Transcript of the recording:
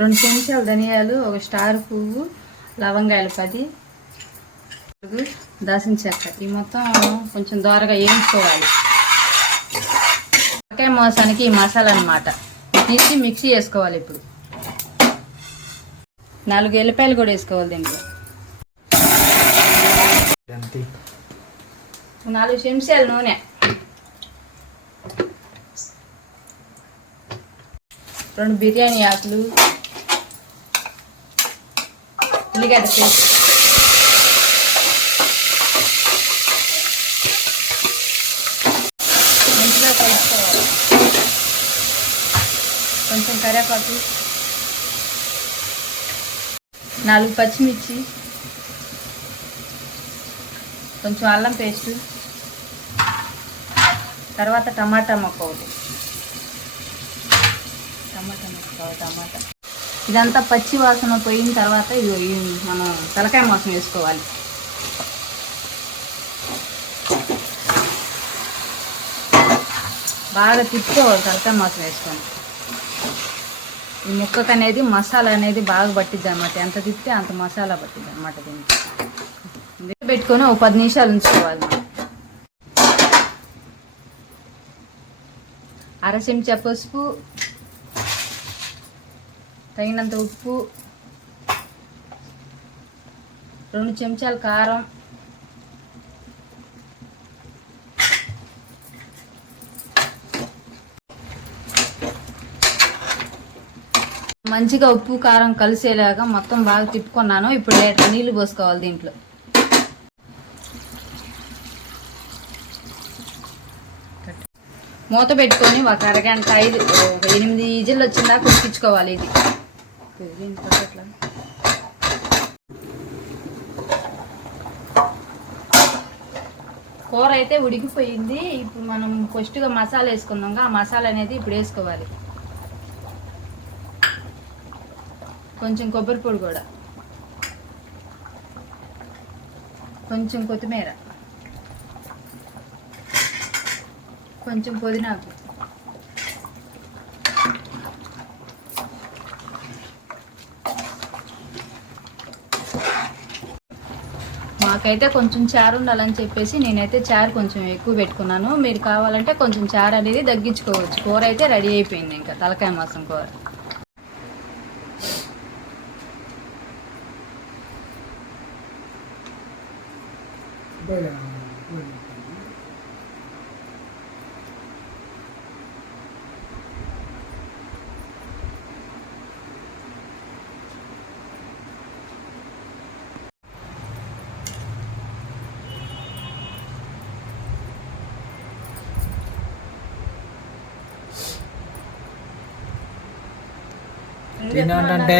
2 చెంచాలు ధనియాలు, 1 స్టార్ పువ్వు, లవంగాయలు 10, దాల్చిన చెక్క. ఈ మొత్తం కొంచెం దోరగా వేయించుకోవాలి. తలకాయ మాంసానికి ఈ మసాలా అన్నమాట. తీసి మిక్సీ వేసుకోవాలి. ఇప్పుడు 4 ఎల్లిపాయలు కూడా వేసుకోవాలి. దీంట్లో 4 చెంచాలు నూనె, 2 బిర్యానీ ఆకులు, ఉల్లిగడ్డ పేస్ట్, మంచిగా కలుపుకోవాలి. కొంచెం కరివేపాకు, 4 పచ్చిమిర్చి, కొంచెం అల్లం పేస్టు, తర్వాత టమాటా ముక్క ఒకటి, టమాటా. ఇదంతా పచ్చి వాసన పోయిన తర్వాత ఇది మనం తలకాయ మాంసం వేసుకోవాలి. బాగా తిప్పుకోవాలి. తలకాయ మాంసం వేసుకొని ఈ ముక్కకు అనేది మసాలా అనేది బాగా పట్టిద్ది అన్నమాట. ఎంత తిప్పితే అంత మసాలా పట్టిద్ది అన్నమాట. దీనికి పెట్టుకొని 10 నిమిషాలు ఉంచుకోవాలి. మనం 1/2 చెంచా పసుపు, తగినంత ఉప్పు, 2 చెంచాల కారం, మంచిగా ఉప్పు కారం కలిసేలాగా మొత్తం బాగా తిప్పుకున్నాను. ఇప్పుడు లీటర్ నీళ్లు పోసుకోవాలి. దీంట్లో మూత పెట్టుకొని ఒక అరగంట 8 విజిల్లు వచ్చిందాకా ఉడికించుకోవాలి. ఇది కూర అయితే ఉడికిపోయింది. ఇప్పుడు మనం ఫస్ట్గా మసాలా వేసుకుందాం. ఆ మసాలా అనేది ఇప్పుడు వేసుకోవాలి. కొంచెం కొబ్బరి పొడి కూడా, కొంచెం కొత్తిమీర, కొంచెం పుదీనాకు, మాకైతే కొంచెం చారు ఉండాలని చెప్పేసి నేనైతే చారు కొంచెం ఎక్కువ పెట్టుకున్నాను. మీరు కావాలంటే కొంచెం చారు అనేది తగ్గించుకోవచ్చు. కూర అయితే రెడీ అయిపోయింది. ఇంకా తలకాయ మాంసం కూర. తినంటే